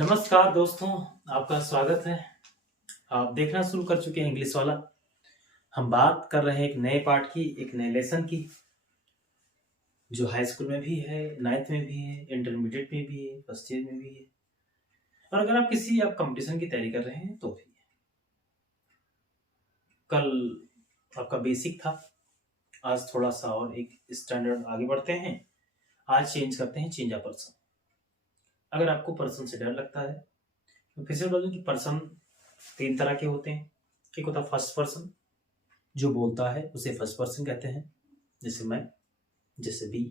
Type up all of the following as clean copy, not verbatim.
नमस्कार दोस्तों, आपका स्वागत है। आप देखना शुरू कर चुके हैं इंग्लिश वाला। हम बात कर रहे हैं एक नए पार्ट की, एक नए लेसन की, जो हाई स्कूल में भी है, 9th में भी है, इंटरमीडिएट में भी है, फर्स्ट ईयर में भी है, और अगर आप कंपटीशन की तैयारी कर रहे हैं तो भी है। कल आपका बेसिक था, आज थोड़ा सा और एक स्टैंडर्ड आगे बढ़ते हैं। आज चेंज करते हैं, चेंज अ पर्सन। अगर आपको पर्सन से डर लगता है तो फिर से बता दूं कि पर्सन 3 तरह के होते हैं। एक होता है फर्स्ट पर्सन, जो बोलता है उसे फर्स्ट पर्सन कहते हैं, जैसे मैं, जैसे बी।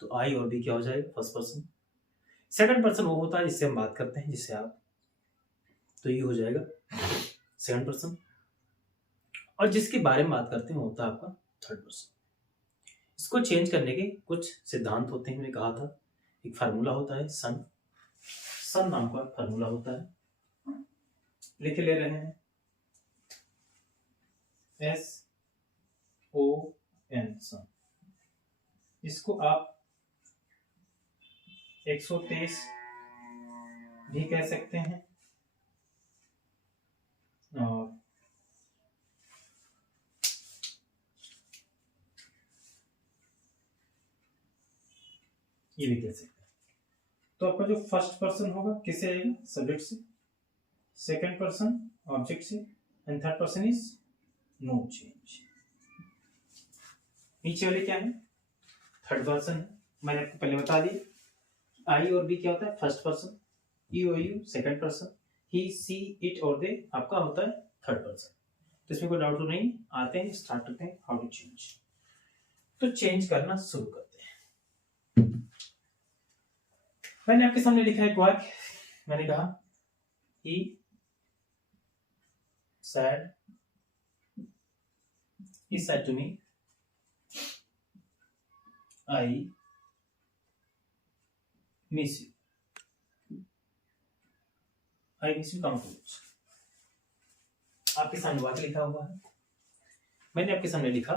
तो आई और बी क्या हो जाएगा? First person. सेकंड पर्सन वो होता है जिससे हम बात करते हैं, जिससे आप, तो ये हो जाएगा सेकंड पर्सन। और जिसके बारे में बात करते हैं वो होता है आपका थर्ड पर्सन। इसको चेंज करने के कुछ सिद्धांत होते हैं, मैंने कहा था। एक फार्मूला होता है, सन नाम का फार्मूला होता है, लिख ले रहे हैं, SON, सन। इसको आप 123 भी कह सकते हैं, और ये भी कह सकते हैं। तो आपका जो फर्स्ट पर्सन होगा किससे आएगा? सब्जेक्ट से। सेकंड पर्सन ऑब्जेक्ट से, and third person is no change. नीचे वाले क्या है? थर्ड पर्सन है। मैंने आपको पहले बता दिया, आई और बी क्या होता है? First person. You second person. He see it और दे आपका होता है थर्ड पर्सन। तो इसमें कोई डाउट तो नहीं। आते हैं, स्टार्ट करते हैं हाउ टू चेंज। तो चेंज करना शुरू करते हैं। मैंने आपके सामने लिखा है एक वाक्य। मैंने कहा ही said to me, I miss you. I miss you come close. आपके सामने वाक्य लिखा हुआ है। मैंने आपके सामने लिखा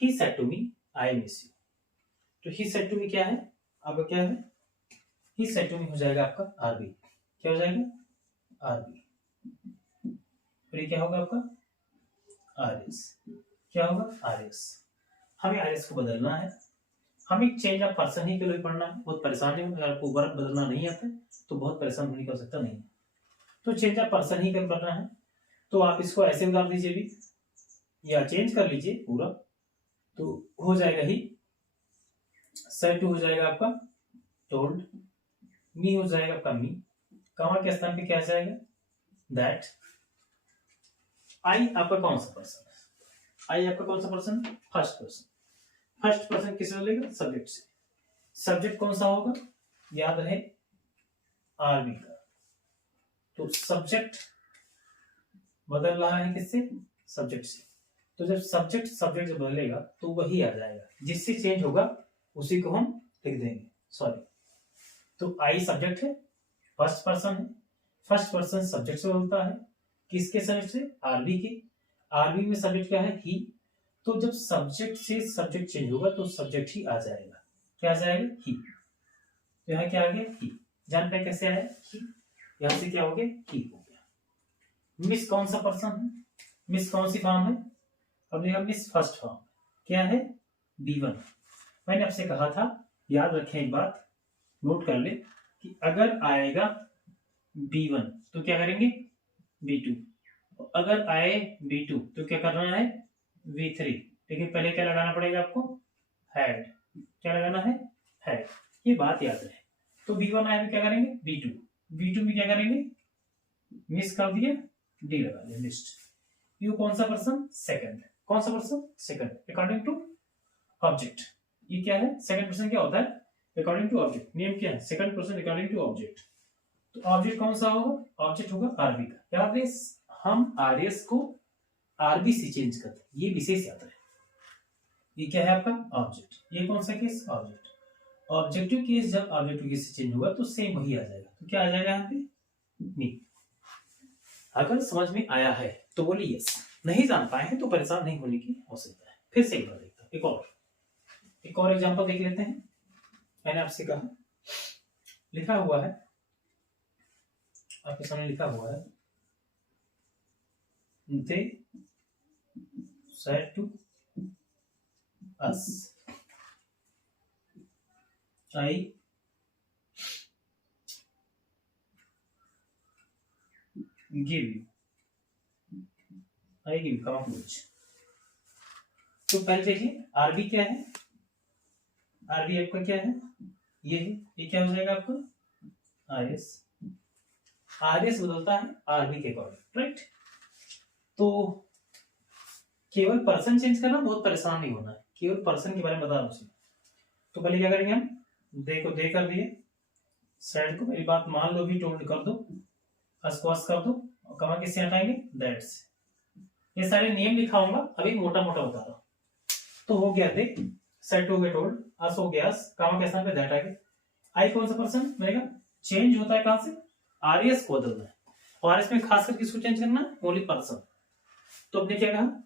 he said to me, I miss you. तो he said to me क्या है? आपका क्या है? he said to me हो जाएगा आपका RB। क्या हो जाएगा? RB। और ये क्या होगा आपका? RS। क्या होगा? RS। हमें RS को बदलना है। हमें चेंज ऑफ पर्सन ही के लिए पढ़ना है। बहुत परेशान नहीं होगा। अगर आपको वर्क बदलना नहीं आता तो बहुत परेशान होने की आवश्यकता नहीं है। तो चेंज ऑफ पर्सन ही करना है। तो आप इसको ऐसे उतार दीजिए भी, या चेंज कर लीजिए पूरा, तो हो जाएगा ही। सेड हो जाएगा आपका टोल्ड। मी हो जाएगा आपका मी। कमा के स्थान पे क्या जाएगा? दैट। आई आपका कौन सा पर्सन है? आई आपका कौन सा person? First person. First person किससे बदलेगा? सब्जेक्ट से। सब्जेक्ट कौन सा होगा? याद रहे, आरबी का। तो सब्जेक्ट बदल रहा है किससे? सब्जेक्ट से। तो जब सब्जेक्ट बदलेगा तो वही आ जाएगा, जिससे चेंज होगा उसी को हम लिख देंगे। सॉरी, तो आई सब्जेक्ट है, फर्स्ट पर्सन है। फर्स्ट पर्सन सब्जेक्ट से बोलता है, किसके सब्जेक्ट से? आरबी के। आरबी में सब्जेक्ट क्या है? ही। तो जब सब्जेक्ट से सब्जेक्ट चेंज होगा तो सब्जेक्ट ही आ जाएगा। क्या आ जाएगा? ही। तो यहाँ क्या आ गया? ही। जान पाए कैसे आया? ही। यहां से क्या हो गया? ही हो गया। मिस कौन सा पर्सन है? मिस कौन सी फॉर्म है? अब देखा, मिस फर्स्ट फॉर्म क्या है? B1। मैंने आपसे कहा था, याद रखें एक बात, नोट कर ले, कि अगर आएगा B1 तो क्या करेंगे? B2। अगर आए B2 तो क्या करना है? V3। लेकिन पहले क्या लगाना पड़ेगा आपको? हैड। क्या लगाना है? हैड। ये बात याद रहे। तो B1 आए तो क्या करेंगे? B2। B2 में क्या करेंगे? मिस कर दिया, डी लगा दिया, लिस्ट। यू कौन सा पर्सन? सेकंड। कौन सा person? Second, according to object. ये क्या है? सेकंड पर्सन क्या होता है? According to object. नेम क्या है? Second person according to object. तो ऑब्जेक्ट कौन सा होगा? ऑब्जेक्ट होगा आरबी का। याद रहे, हम आरएस को आरबी से चेंज करते हैं, ये विशेष याद रहे। ये क्या है आपका? ऑब्जेक्ट। ये कौन सा केस? ऑब्जेक्ट। ऑब्जेक्टिव केस जब ऑब्जेक्टिव केस से चेंज होगा तो सेम वही आ जाएगा। तो क्या आ जाएगा यहाँ पे? नहीं। अगर समझ में आया है तो बोलिए यस। नहीं जान पाए हैं तो परेशान नहीं होने की आवश्यकता है। फिर से एक बार देखता हूं, एक और एग्जांपल देख लेते हैं। मैंने आपसे कहा, लिखा हुआ है आपके सामने लिखा हुआ है, they said to us, I give you conclusion। तो पहले देखिए आरबी क्या है, आरबी आपका क्या है, ये है, ये क्या हो जाएगा आपका आरएस। आरएस बदलता है आरबी के अकॉर्डिंग, राइट। तो केवल पर्सन चेंज करना, बहुत परेशान नहीं होना है, केवल पर्सन के बारे में बता मुझे। तो पहले क्या करेंगे हम, दे को दे कर दिए, सेड को मेरी बात मान लो भी टोल्ड कर दो, अस्क्वास कर दो, और कमा किससे हटाएंगे, दैट से। ये सारे नियम लिखाऊंगा, अभी मोटा मोटा बता रहा हूं। तो हो गया दे, सेड हो गया टोल्ड, अस हो गया अस, कमा के स्थान पे दैट आ गया। आई कौन सा पर्सन बनेगा, चेंज होता है कहां से, आरएस को बदलना है, और आरएस में खासकर किसको चेंज करना है, ओनली पर्सन। तो अपने क्या कहा,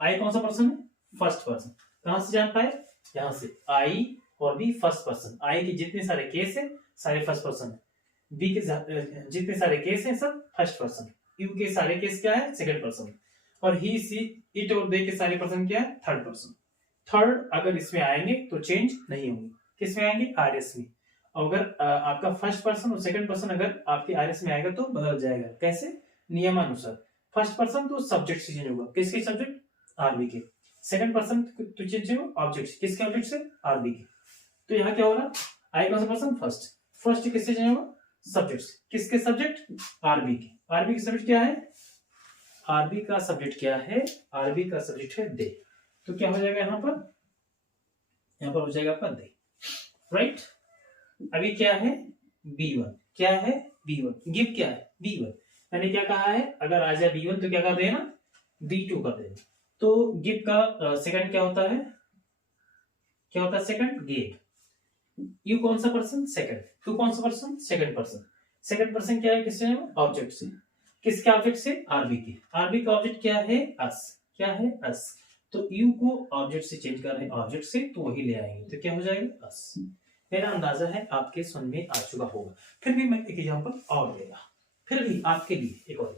आई कौन सा पर्सन है, फर्स्ट पर्सन। कहां से जान पाए, यहां से, आई और बी फर्स्ट पर्सन। आई के जितने सारे केस है सारे फर्स्ट पर्सन है, बी के जितने सारे केस है सब फर्स्ट पर्सन, यू के सारे केस क्या है, सेकंड पर्सन, और ही सी इट और दे के सारे पर्सन क्या है, थर्ड पर्सन। थर्ड अगर इसमें आएंगे तो चेंज नहीं होंगे, किसमें आएंगे, आरएस में। अगर आपका फर्स्ट पर्सन और सेकंड पर्सन अगर आपके आरएस में आएगा तो बदल जाएगा, कैसे, नियमानुसार। फर्स्ट पर्सन तो सब्जेक्ट से चेंज होगा, किसके सब्जेक्ट, आरबी के। सेकंड पर्सन तो चेंज होगा ऑब्जेक्ट से, किसके ऑब्जेक्ट से, आरबी के। तो यहाँ क्या हो रहा, आई कौन सा पर्सन, फर्स्ट, फर्स्ट किससे चेंज होगा, सब्जेक्ट से, किसके सब्जेक्ट, आरबी के। आरबी का सब्जेक्ट क्या है, आरबी का सब्जेक्ट क्या है, आरबी का सब्जेक्ट है दे। तो क्या हो जाएगा यहाँ पर हो जाएगा आपका दे, राइट। अभी क्या है, B1, क्या है, B1, गिव क्या है, B1। मैंने क्या कहा है, अगर आ जाए B1 तो क्या कर देना, B2 कर देना। तो गिव का सेकंड क्या होता है, सेकंड गिव। यू कौन सा पर्सन, सेकंड। टू कौन सा person, second person. Second person क्या है, किससे, ऑब्जेक्ट से, किसके ऑब्जेक्ट से, आरबी के। आरबी का ऑब्जेक्ट क्या है, अस, क्या है, अस। तो यू को ऑब्जेक्ट से चेंज कर रहे हैं, ऑब्जेक्ट से, तो वही ले आएंगे, तो क्या हो जाएगा, अस। मेरा अंदाजा है आपके समझ में आ चुका होगा। फिर भी मैं एक एग्जांपल और लेगा, फिर भी आपके लिए एक और।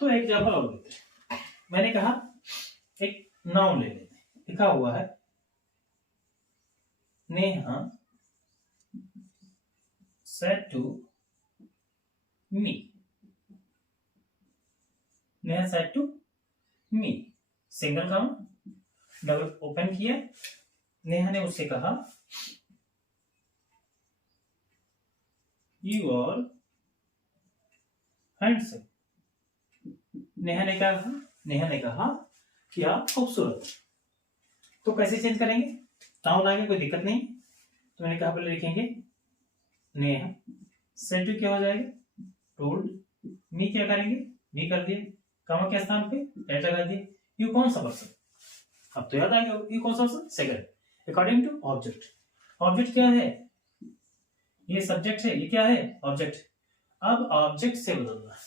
तो एक एग्जांपल और लेते हैं। मैंने कहा एक नाउन ले लेते हैं, लिखा हुआ है Neha said to me, Neha said to me, single काम, डबल ओपन किया, नेहा ने उससे कहा यू आर हैंडसम। नेहा ने क्या कहा, नेहा ने कहा कि आप खूबसूरत। तो कैसे चेंज करेंगे, नाउन आगे कोई दिक्कत नहीं। तो मैंने कहा पहले लिखेंगे नेहा, सेड टू क्या हो जाएगा, टोल्ड, मी क्या करेंगे, मी कर दिए, कमा के स्थान पे एट लगा दिए। यू कौन सा पर्सन, अब तो याद आएगा, यू कौन सा person, second, according to object. Object क्या है, ये सब्जेक्ट है, ये क्या है, ऑब्जेक्ट। अब ऑब्जेक्ट से बदलना है,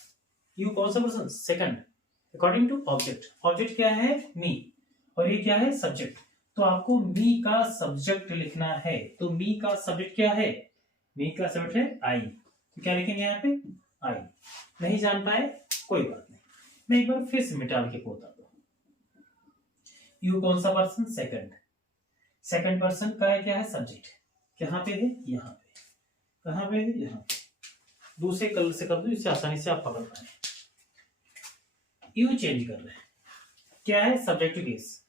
यू कौन सा person, second, according to object. Object क्या है, मी, और ये क्या है, सब्जेक्ट। तो आपको मी का सब्जेक्ट लिखना है। तो मी का सब्जेक्ट क्या है, मी का सब्जेक्ट है आई। तो क्या लिखेंगे यहाँ पे, आई। नहीं जान पाए कोई बात नहीं, मैं एक बार फिर से मिटाल के बता दो। यू कौन सा पर्सन, सेकंड, सेकंड पर्सन का क्या है, सब्जेक्ट, कहाँ पे है, यहाँ पे, कहाँ पे है, यहाँ पे। दूसरे कलर से कर दो, इससे आसानी से आप पकड़ पाए। यू चेंज कर रहे हैं, क्या है, subject to case,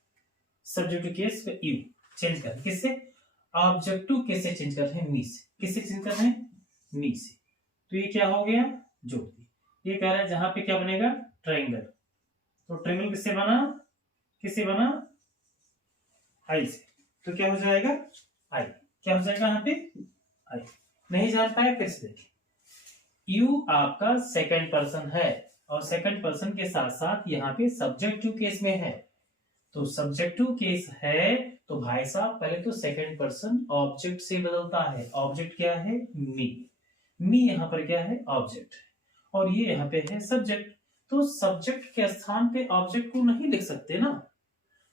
subject to case को यू चेंज कर, किससे, ऑब्जेक्टिव केस से चेंज कर रहे हैं, मी से, किससे चेंज कर रहे हैं, मी से। तो ये क्या हो गया, जोड़ दिया। ये कह रहा है जहां पे क्या बनेगा, ट्रायंगल। तो ट्रायंगल किससे बना, किससे बना, आई से। तो क्या हो जाएगा, आई, क्या हो जाएगा यहाँ पे, आई। नहीं जान पाए, फिर से देखिए, यू आपका सेकंड पर्सन है, और सेकंड पर्सन के साथ साथ यहाँ पे सब्जेक्टिव केस में है। तो सब्जेक्टिव केस है तो भाई साहब पहले तो सेकंड पर्सन ऑब्जेक्ट से बदलता है। ऑब्जेक्ट क्या है, मी, मी यहाँ पर क्या है, ऑब्जेक्ट, और ये यहाँ पे है सब्जेक्ट। तो सब्जेक्ट के स्थान पे ऑब्जेक्ट को नहीं लिख सकते ना,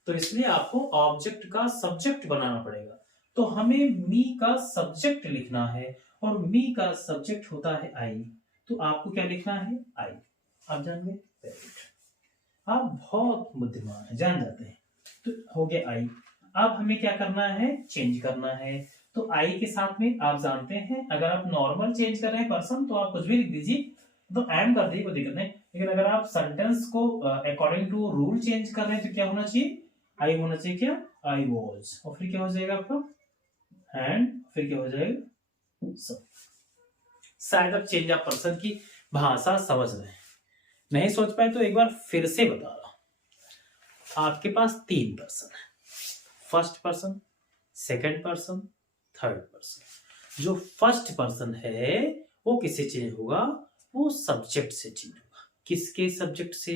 तो इसलिए आपको ऑब्जेक्ट का सब्जेक्ट बनाना पड़ेगा। तो हमें मी का सब्जेक्ट लिखना है और मी का सब्जेक्ट होता है आई, तो आपको क्या लिखना है? आई। आप जान गए? वेरी गुड, आप बहुत बुद्धिमान हैं, जान जाते हैं। तो हो गया आई। अब हमें क्या करना है? चेंज करना है। तो आई के साथ में आप जानते हैं अगर आप नॉर्मल चेंज कर रहे हैं पर्सन तो आप कुछ भी लिख दीजिए, तो एम कर दीजिए, कोई दिक्कत नहीं। लेकिन अगर आप सेंटेंस को अकॉर्डिंग टू रूल चेंज कर रहे हैं तो क्या होना चाहिए? आई होना चाहिए। क्या? आई वॉज, और फिर क्या हो जाएगा आपका? एंड फिर क्या हो जाएगा? सो। शायद आप चेंज ऑफ पर्सन की भाषा समझ रहे हैं, नहीं सोच पाए तो एक बार फिर से बता रहा हूं। आपके पास 3 पर्सन है, first person, second person, third person. जो फर्स्ट पर्सन है वो किससे चेंज होगा? वो सब्जेक्ट से चेंज होगा। किसके सब्जेक्ट से?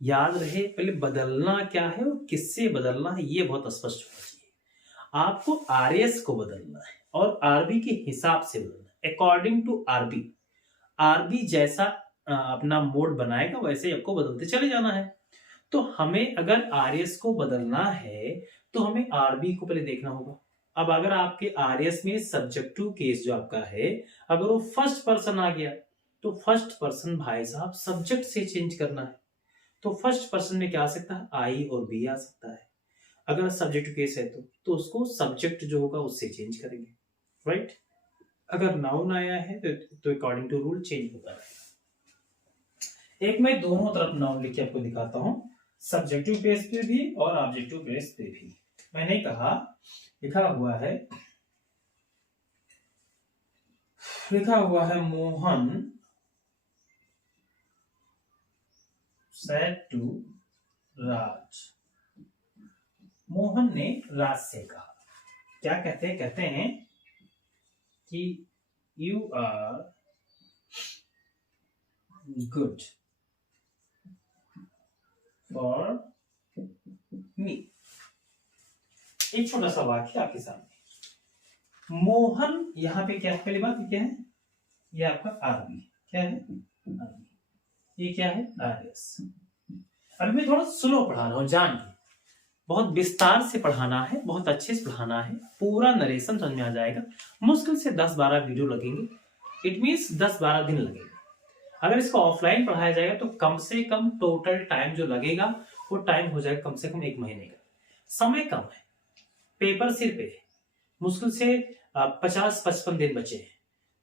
याद रहे पहले बदलना क्या है और किससे बदलना है ये बहुत स्पष्ट होना चाहिए। आपको आरएस को बदलना है और आरबी के हिसाब से बदलना है, अकॉर्डिंग टू आरबी। आरबी जैसा अपना मोड बनाएगा वैसे ही आपको बदलते चले जाना है। तो हमें अगर आरएस को बदलना है तो हमें आरबी को पहले देखना होगा। अब अगर आपके आरएस में सब्जेक्टिव केस जो आपका है अगर वो फर्स्ट पर्सन आ गया तो फर्स्ट पर्सन भाई साहब सब्जेक्ट से चेंज करना है। तो फर्स्ट पर्सन में क्या आ सकता है? आई और बी आ सकता है। अगर सब्जेक्टिव केस है तो उसको सब्जेक्ट जो होगा उससे चेंज करेंगे, राइट। अगर नाउन आया है तो अकॉर्डिंग टू रूल चेंज होता रहेगा। एक मैं दोनों तरफ नाउन लिख के आपको दिखाता हूं, सब्जेक्टिव पेज पे भी और ऑब्जेक्टिव पेज पे भी। मैंने कहा लिखा हुआ है मोहन said to राज। मोहन ने राज से कहा, क्या कहते हैं कि you are good for me. एक छोटा सा वाक्य आपके सामने। मोहन यहां पे क्या है? पहली बात क्या है? ये आपका आरबी। क्या है? आरबी। ये क्या है? आरएस। अभी मैं थोड़ा स्लो पढ़ा रहा हूं, जान के बहुत विस्तार से पढ़ाना है, बहुत अच्छे से पढ़ाना है, पूरा नरेशन समझ में आ जाएगा। मुश्किल से 10-12 वीडियो लगेंगे, इट मीन्स 10-12 दिन लगेगा। अगर इसको ऑफलाइन पढ़ाया जाएगा तो कम से कम टोटल टाइम जो लगेगा वो टाइम हो जाएगा कम से कम 1 महीने का। समय कम है, पेपर सिर पे मुश्किल से 50-55 दिन बचे हैं,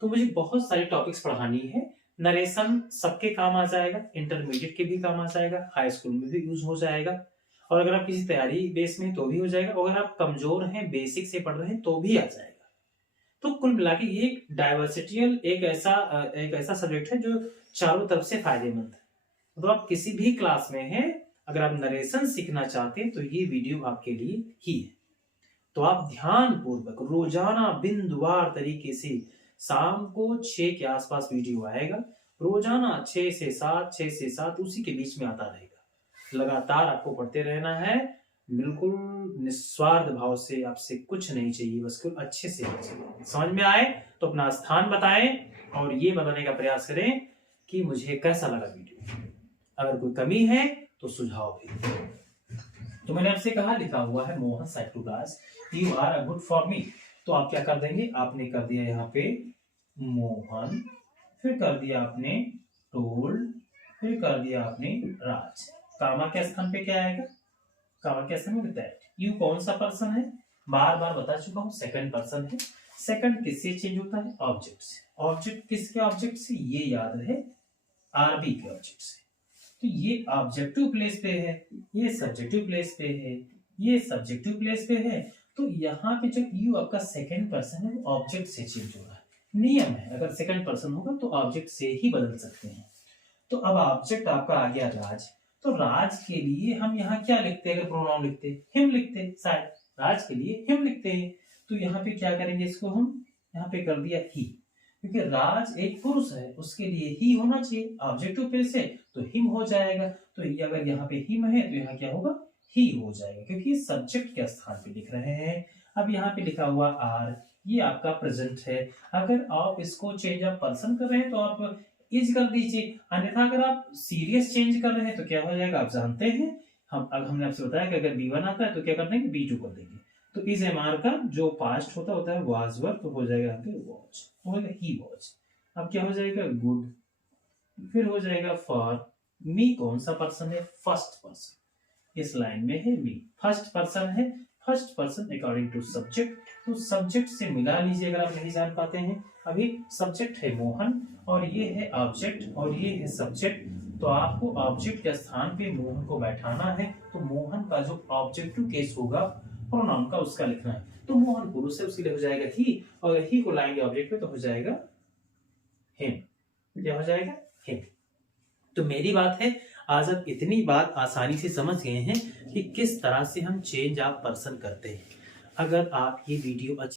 तो मुझे बहुत सारी टॉपिक्स पढ़ानी है। नरेशन सबके काम आ जाएगा, इंटरमीडिएट के भी काम आ जाएगा, हाई स्कूल में भी यूज हो जाएगा, और अगर आप किसी तैयारी बेस में तो भी हो जाएगा, और अगर आप कमजोर हैं बेसिक से पढ़ रहे हैं तो भी आ जाएगा। तो कुल मिला के ये डाइवर्सिटियल एक ऐसा सब्जेक्ट है जो चारों तरफ से फायदेमंद है। तो आप किसी भी क्लास में हैं, अगर आप नरेशन सीखना चाहते हैं तो ये वीडियो आपके लिए ही है। तो आप ध्यान पूर्वक रोजाना बिंदुवार तरीके से शाम को 6 के आसपास वीडियो आएगा, रोजाना 6 से 7 उसी के बीच में आता रहेगा। लगातार आपको पढ़ते रहना है, बिल्कुल निस्वार्थ भाव से, आपसे कुछ नहीं चाहिए, बस कुछ अच्छे से समझ में आए तो अपना स्थान बताएं और ये बताने का प्रयास करें कि मुझे कैसा लगा वीडियो। अगर कोई कमी है तो सुझाव भी। तो मैंने आपसे कहा लिखा हुआ है Mohan said to Raj you are a good for me. तो आप क्या कर देंगे? आपने कर दिया यहाँ पे मोहन, फिर कर दिया आपने टोल्ड, फिर कर दिया आपने राज। कामा के स्थान पे क्या आएगा? कामा के स्थान में दैट। यू कौन सा पर्सन है? बार बार बता चुका हूं, सेकंड पर्सन है। सेकंड किससे चेंज होता है? ऑब्जेक्ट से। ऑब्जेक्ट किसके ऑब्जेक्ट से? ये याद रहे, आरबी के ऑब्जेक्ट से। तो ये ऑब्जेक्टिव प्लेस पे है, ये सब्जेक्टिव प्लेस पे है, ये सब्जेक्टिव प्लेस पे है। तो यहाँ पे जो यू आपका सेकंड पर्सन है वो ऑब्जेक्ट से चेंज हो रहा है। नियम है, अगर सेकंड पर्सन होगा तो ऑब्जेक्ट से ही बदल सकते हैं। तो अब ऑब्जेक्ट आपका आ गया राज। तो राज के लिए हम यहाँ क्या लिखते हैं? अगर प्रोनाउन लिखते हिम लिखते हैं, शायद राज के लिए हिम लिखते हैं। तो यहाँ पे क्या करेंगे? इसको हम यहाँ पे कर दिया ही, क्योंकि राज एक पुरुष है, उसके लिए ही होना चाहिए। ऑब्जेक्टिव प्लेस है तो हिम हो जाएगा। तो ये अगर यहाँ पे हिम है तो यहाँ क्या होगा? ही हो जाएगा, क्योंकि सब्जेक्ट के स्थान पे लिख रहे हैं। अब यहाँ पे लिखा हुआ आर, ये आपका प्रेजेंट है। अगर आप इसको चेंज ऑफ पर्सन कर रहे हैं तो आप इज कर दीजिए। अन्यथा अगर आप सीरियस चेंज कर रहे हैं तो क्या हो जाएगा आप जानते हैं, हमने आपसे बताया कि अगर B1 आता है तो क्या कर देंगे B2 कर देंगे। तो इज MR का जो पास्ट होता है वाज वर, तो हो जाएगा आपके वॉच, हो जाएगा ही वॉच। अब क्या हो जाएगा गुड, फिर हो जाएगा फॉर मी, कौन सा पर्सन है फर्स्ट पर्सन, इस लाइन में है मी, फर्स्ट पर्सन है, first person according to subject, तो सब्जेक्ट से मिला लीजिए अगर आप नहीं जान पाते हैं। अभी सब्जेक्ट है मोहन और ये है ऑब्जेक्ट और ये है सब्जेक्ट, तो आपको ऑब्जेक्ट के स्थान पे मोहन को बैठाना है। तो मोहन का जो ऑब्जेक्टिव केस होगा प्रोनाउन का उसका लिखना है, तो मोहन पुरुष है उसके लिए हो जाएगा ही, और ही को लाएंगे ऑब्जेक्ट पे तो हो जाएगा हिम, क्या हो जाएगा हिम। तो मेरी बात है आज आप इतनी बात आसानी से समझ गए हैं कि किस तरह से हम चेंज ऑफ पर्सन करते हैं। अगर आप ये वीडियो